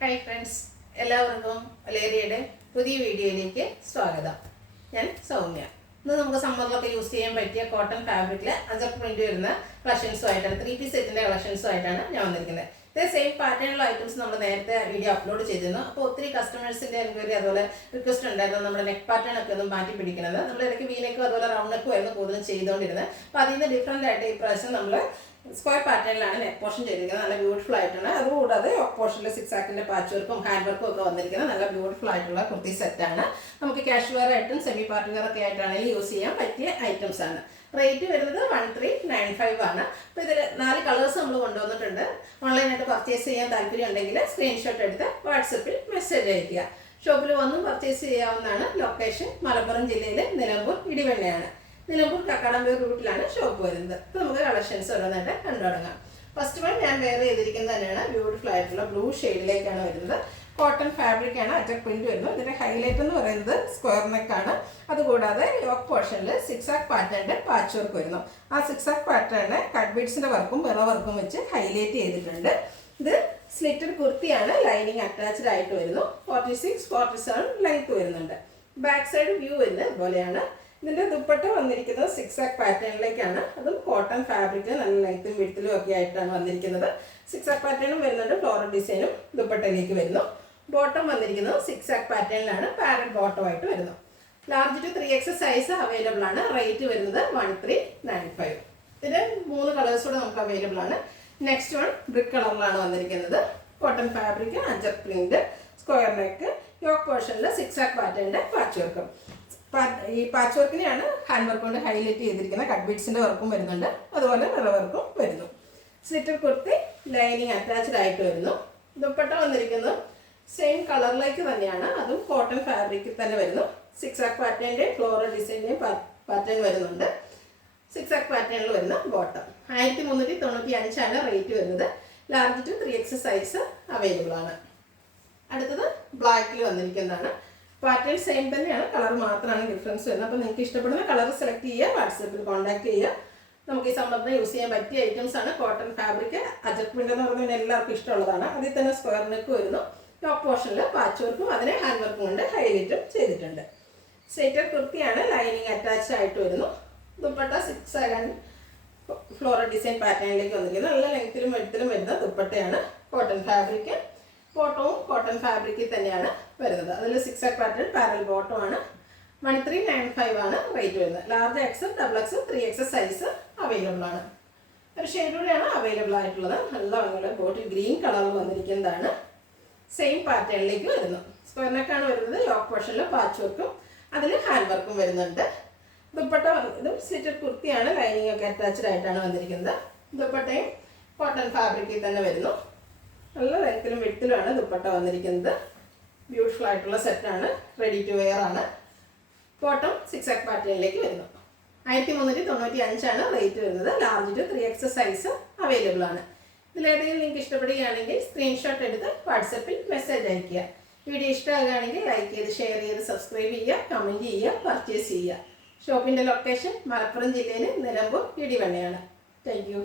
Hi friends, എല്ലാവർക്കും വലേറിയയുടെ പുതിയ വീഡിയോയിലേക്ക് സ്വാഗതം. ഞാൻ സൗമ്യ. ഇന്ന് നമുക്ക് സമ്മറിലൊക്കെ യൂസ് ചെയ്യാൻ പറ്റിയ കോട്ടൺ ഫാബ്രിക്കിൽ അജക് പ്രിന്റ് വരുന്ന കളക്ഷൻസുമായിട്ടാണ്, 3 പീസ് സെറ്റിൻ്റെ കളക്ഷൻസുമായിട്ടാണ് ഞാൻ വന്നിരിക്കുന്നത്. ഇതേ സെയിം പാറ്റേണിലുള്ള ഐറ്റംസ് നമ്മൾ നേരത്തെ വീഡിയോ അപ്ലോഡ് ചെയ്തിരുന്നു. അപ്പോൾ ഒത്തിരി കസ്റ്റമേഴ്സിൻ്റെ എൻക്വയറി അതുപോലെ റിക്വസ്റ്റ് ഉണ്ടായിരുന്നു നമ്മുടെ നെക്ക് പാറ്റേൺ ഒക്കെ ഒന്ന് മാറ്റി പിടിക്കുന്നത്. നമ്മൾ ഇടയ്ക്ക് വീനെക്കും അതുപോലെ റൗണ്ട് നെക്കും ആയിരുന്നു കൂടുതലും ചെയ്തുകൊണ്ടിരുന്നത്. അപ്പോൾ അതിൽ നിന്ന് ഡിഫറൻ്റ് ആയിട്ട് ഈ പ്രാവശ്യം നമ്മൾ സ്ക്വയർ പാറ്റേണിലാണ് നെക്ക് പോർഷൻ ചെയ്തിരിക്കുന്നത്. നല്ല ബ്യൂട്ടിഫുൾ ആയിട്ടാണ്. അതുകൂടാതെ യോക്ക് പോർഷനിൽ 6 ആക്കിൻ്റെ പാച്ച് വർക്കും ഹാൻഡ് വർക്കും ഒക്കെ വന്നിരിക്കുന്നത് നല്ല ബ്യൂട്ടിഫുൾ ആയിട്ടുള്ള കുർത്തി സെറ്റാണ്. നമുക്ക് ക്യാഷ് വെയർ ആയിട്ടും സെമി പാർട്ടി വെയർ ഒക്കെ ആയിട്ടാണെങ്കിൽ യൂസ് ചെയ്യാൻ പറ്റിയ ഐറ്റംസ് ആണ്. റേറ്റ് വരുന്നത് 1395 ആണ്. അപ്പോൾ ഇതിൽ 4 കളേഴ്സ് നമ്മൾ കൊണ്ടുവന്നിട്ടുണ്ട്. ഓൺലൈനായിട്ട് പർച്ചേസ് ചെയ്യാൻ താല്പര്യം ഉണ്ടെങ്കിൽ സ്ക്രീൻഷോട്ട് എടുത്ത് വാട്സപ്പിൽ മെസ്സേജ് അയയ്ക്കുക. ഷോപ്പിൽ വന്നും പർച്ചേസ് ചെയ്യാവുന്നതാണ്. ലൊക്കേഷൻ മലപ്പുറം ജില്ലയിലെ നിലമ്പൂർ ഇടിവണ്ണയാണ്. നിലമ്പൂർ കക്കാടംപേർ റൂട്ടിലാണ് ഷോപ്പ് വരുന്നത്. അപ്പോൾ നമുക്ക് കളക്ഷൻസ് ഓരോന്നായിട്ട് കണ്ടു തുടങ്ങാം. ഫസ്റ്റ് വൺ ഞാൻ വെയർ ചെയ്തിരിക്കുന്നത് തന്നെയാണ് ബ്യൂട്ടിഫുൾ ആയിട്ടുള്ള ബ്ലൂ ഷെയ്ഡിലേക്കാണ് വരുന്നത്. കോട്ടൺ ഫാബ്രിക് ആണ്, അജക് പ്രിന്റ് വരുന്നത്. ഇതിന്റെ ഹൈലൈറ്റ് എന്ന് പറയുന്നത് സ്ക്വയർ നെക്ക് ആണ്. അതുകൂടാതെ യോക്ക് പോർഷനിൽ 6 ആക്ക് പാറ്റേണിന്റെ പാച്ച് വർക്ക് വരുന്നു. ആ 6 ആക്ക് പാറ്റേണിന് കട്ട് ബീഡ്സിന്റെ വർക്കും മിറർ വർക്കും വെച്ച് ഹൈലൈറ്റ് ചെയ്തിട്ടുണ്ട്. ഇത് സ്ലിറ്റഡ് കുർത്തിയാണ്, ലൈനിങ് അറ്റാച്ച്ഡ് ആയിട്ട് വരുന്നു. 46-47 ലെങ്ത് വരുന്നുണ്ട്. ബാക്ക് സൈഡ് വ്യൂ വരുന്നത് ഇതുപോലെയാണ്. ഇതിന്റെ ദുപ്പട്ട വന്നിരിക്കുന്നത് 6 ആക്ക് പാറ്റേണിലേക്കാണ്. അതും കോട്ടൺ ഫാബ്രിക് നല്ല ലെങ്ത്തും വിഡ്ത്തിലും ഒക്കെ ആയിട്ടാണ് വന്നിരിക്കുന്നത്. 6 ആക്ക് പാറ്റേണും വരുന്നുണ്ട്, ഫ്ലോറൽ ഡിസൈനും ദുപ്പട്ടയിലേക്ക് വരുന്നു. ബോട്ടം വന്നിരിക്കുന്നത് 6 ആക്ക് പാറ്റേണിലാണ്, പാരറ്റ് ബോട്ടം ആയിട്ട് വരുന്നു. Large to 3XL size available ആണ്. റേറ്റ് വരുന്നത് 1395. ഇതിന് 3 കളേഴ്സ് കൂടെ നമുക്ക് അവൈലബിൾ ആണ്. നെക്സ്റ്റ് വൺ ബ്രിക്ക് കളറിലാണ് വന്നിരിക്കുന്നത്. Cotton fabric, അജക് print, square neck, yoke പോർഷനിൽ 6 ആക്ക് പാറ്റേണിന്റെ പാച്ച് വർക്കും. ഈ പാച്ച് വർക്കിനെയാണ് ഹാൻഡ് വർക്ക് കൊണ്ട് ഹൈലൈറ്റ് ചെയ്തിരിക്കുന്നത്. കട്ട് ബീഡ്സിന്റെ വർക്കും വരുന്നുണ്ട്, അതുപോലെ മിറർ വർക്കും വരുന്നു. സ്ലിറ്റഡ് കുർത്തി, ലൈനിങ് അറ്റാച്ച്ഡ് ആയിട്ട് വരുന്നു. ദുപ്പട്ട വന്നിരിക്കുന്നത് സെയിം കളറിലേക്ക് തന്നെയാണ്, അതും കോട്ടൺ ഫാബ്രിക്കിൽ തന്നെ വരുന്നു. 6 ആക്ക് പാറ്റേണിന്റെ ഫ്ലോറൽ ഡിസൈനിന്റെയും പാറ്റേൺ വരുന്നുണ്ട്. 6 ആക്ക് പാറ്റേണിൽ വരുന്ന ബോട്ടം 1395 ആണ് റേറ്റ് വരുന്നത്. Large to 3XL size available ആണ്. അടുത്തത് ബ്ലാക്കിൽ വന്നിരിക്കുന്നതാണ്. പാറ്റേൺ സെയിം തന്നെയാണ്, കളർ മാത്രമാണ് ഡിഫറൻസ് വരുന്നത്. അപ്പോൾ നിങ്ങൾക്ക് ഇഷ്ടപ്പെടുന്ന കളർ സെലക്ട് ചെയ്യുക, വാട്സപ്പിൽ കോൺടാക്ട് ചെയ്യുക. നമുക്ക് ഈ സമ്മറിന് യൂസ് ചെയ്യാൻ പറ്റിയ ഐറ്റംസ് ആണ്. കോട്ടൺ ഫാബ്രിക്, അജക് പ്രിന്റ് എന്ന് പറഞ്ഞാൽ എല്ലാവർക്കും ഇഷ്ടമുള്ളതാണ്. അതിൽ തന്നെ സ്ക്വയർ നെക്ക് വരുന്നു. ടോപ്പ് പോർഷനിൽ പാച്ച് വർക്കും അതിനെ ഹാൻഡ് വർക്കും കൊണ്ട് ഹൈലൈറ്റും ചെയ്തിട്ടുണ്ട്. സ്ട്രൈറ്റഡ് കുർത്തിയാണ്, ലൈനിങ് അറ്റാച്ച്ഡ് ആയിട്ട് വരുന്നു. ദുപ്പട്ട 6 ആൻഡ് ഫ്ലോറൽ ഡിസൈൻ പാറ്റേണിലേക്ക് വന്നിരിക്കുന്നത്. നല്ല ലെങ്ത്തിലും വെഡ്ത്തിലും വരുന്ന ദുപ്പട്ടയാണ്. കോട്ടൺ ഫാബ്രിക്, ബോട്ടവും കോട്ടൺ ഫാബ്രിക്കിൽ തന്നെയാണ് വരുന്നത്. അതിൽ 6 ആക്ക് പാറ്റേൺ പാരൽ ബോട്ടം ആണ്. 1395 ആണ് റേറ്റ് വരുന്നത്. Large XL, XXL, 3XL size available ആണ്. ഒരു ഷെയ്ഡൂടെയാണ് അവൈലബിൾ ആയിട്ടുള്ളത്. നല്ല ഭംഗിയുള്ള ബോട്ടിൽ ഗ്രീൻ കളറിൽ വന്നിരിക്കുന്നതാണ്. സെയിം പാറ്റേണിലേക്ക് വരുന്നു. സ്ക്വയർ നെക്കാണ് വരുന്നത്. യോക്ക് പോർഷനിൽ പാച്ച് വർക്കും അതിൽ ഹാൻഡ് വർക്കും വരുന്നുണ്ട്. ദുപ്പട്ട ഇതും സ്ലിറ്റഡ് കുർത്തിയാണ്, ലൈനിങ് ഒക്കെ അറ്റാച്ച്ഡ് ആയിട്ടാണ് വന്നിരിക്കുന്നത്. ദുപ്പട്ടയും കോട്ടൺ ഫാബ്രിക്കിൽ തന്നെ വരുന്നു. നല്ല ലെങ്ത്തിലും വിഡ്ത്തിലുമാണ് ദുപ്പട്ട വന്നിരിക്കുന്നത്. ബ്യൂട്ടിഫുൾ ആയിട്ടുള്ള സെറ്റാണ്, റെഡി ടു വെയർ ആണ്. ബോട്ടം 6 ആക്ക് പാറ്റേണിലേക്ക് വരുന്നു. 1395 ആണ് റേറ്റ് വരുന്നത്. Large to 3XL size available ആണ്. ഇതിലേതെങ്കിലും നിങ്ങൾക്ക് ഇഷ്ടപ്പെടുകയാണെങ്കിൽ സ്ക്രീൻഷോട്ട് എടുത്ത് വാട്സപ്പിൽ മെസ്സേജ് അയയ്ക്കുക. വീഡിയോ ഇഷ്ടമാകുകയാണെങ്കിൽ ലൈക്ക് ചെയ്ത്, ഷെയർ ചെയ്ത്, സബ്സ്ക്രൈബ് ചെയ്യുക, കമൻറ്റ് ചെയ്യുക, പർച്ചേസ് ചെയ്യുക. ഷോപ്പിൻ്റെ ലൊക്കേഷൻ മലപ്പുറം ജില്ലയിൽ നിലമ്പൂർ ഇടിവണ്ണയാണ്. Thank you.